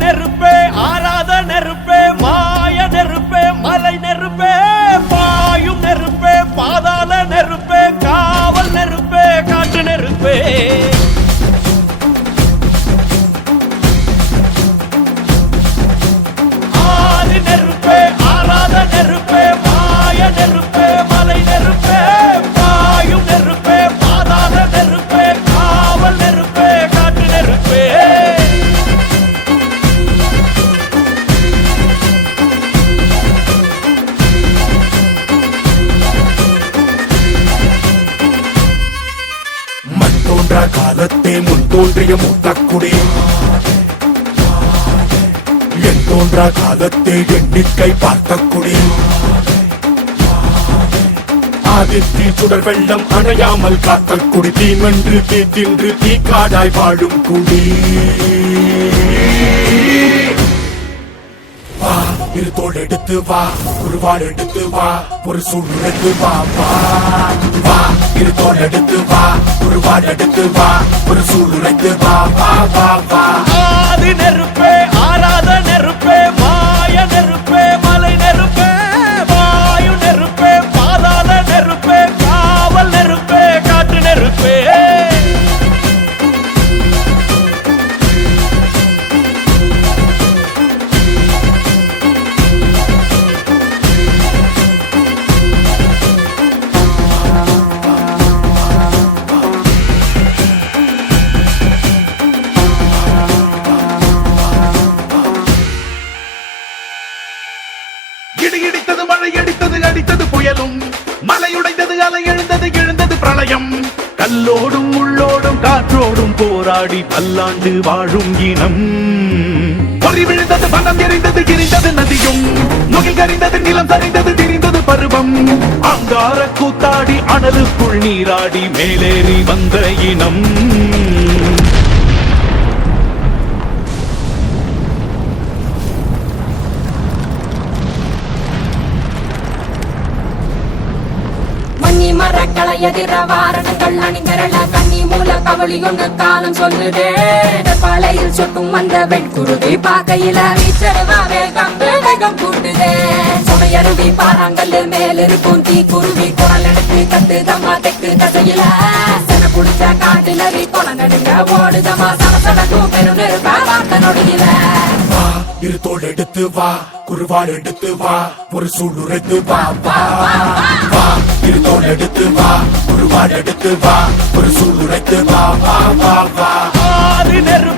நெருப்பே ஆராத நெருப்பே மாய நெருப்பே மலை நெருப்பே பாயும் நெருப்பே பாதாள நெருப்பே காவல் நெருப்பே காட்டு நெருப்பே ஆதி நெருப்பே ஆராத நெருப்பே மாய நெருப்பே மலை நெருப்பே பாயும் நெருப்பே பாதாள நெருப்பே காவல் நெருப்பே காட்டு நெருப்பே காலத்தே முன் தோன்றிய முத்தக்குடி என் தோன்றா காலத்தே எண்ணிக்கை பார்த்த குடி ஆதித்தி சுடர் வெள்ளம் அணையாமல் காத்த குடி தீமென்று தீ தின்று தீ காடாய் வாழும் குடி வா இரு தோள் எடுத்து வா குருவாள் எடுத்து வா ஒரு சூழ்நிலைக்கு வா வா வா இரு தோள் எடுத்து வா குருவாள் எடுத்து வா ஒரு சூழ்நிலைக்கு வா வா வா வா ஆதி நெருப்பே ஆராத நெருப்பே மாய நெருப்பே மலை நெருப்பே வாயு நெருப்பே பாதாள நெருப்பே காவல் நெருப்பே காட்டு நெருப்பே இடித்தது மழை அடித்தது அடித்தது புயலும் மலையுடைந்தது அலை எழுந்தது எழுந்தது பிரளயம் கல்லோடும் உள்ளோடும் காற்றோடும் போராடி பல்லாண்டு வாழும் இனம் பொறி விழுந்தது பணம் எரிந்தது எரிந்தது நதியும் முகில் கரிந்தது நிலம் சரிந்தது திரிந்தது பருவம் அங்கார கூத்தாடி அனலுக்குள் நீராடி மேலேறி வந்த இனம் மரக்களை எதிர வாரணங்கள் அணிந்தரள கண்ணி மூல கவலி கொண்டு காலம் சொல்லுதே பாலையில் சொட்டும் வந்த வெண்குருவி பாக்கையில வீச்சருவா வேகம் வேகம் கூட்டுதே சுமையருவி பாறாங்கல்லு மேல் இருக்கும் தீ குருவி குரல் எடுத்து கட்டுதமா தெக்கு தசையில சென புடிச்ச காட்டிலறி குளங்கடுங்க ஓடுதமா சமசடக்கும் பெரும் நெருப்ப வார்த்த நொடியில இரு தோள் எடுத்து வா குருவாள் எடுத்து வா ஒரு சூழ்நிலைக்கு வா வா வா இரு தோள் எடுத்து வா குருவாள் எடுத்து வா ஒரு சூழ்நிலைக்கு வா வா வா வா ஆதி நெருப்பே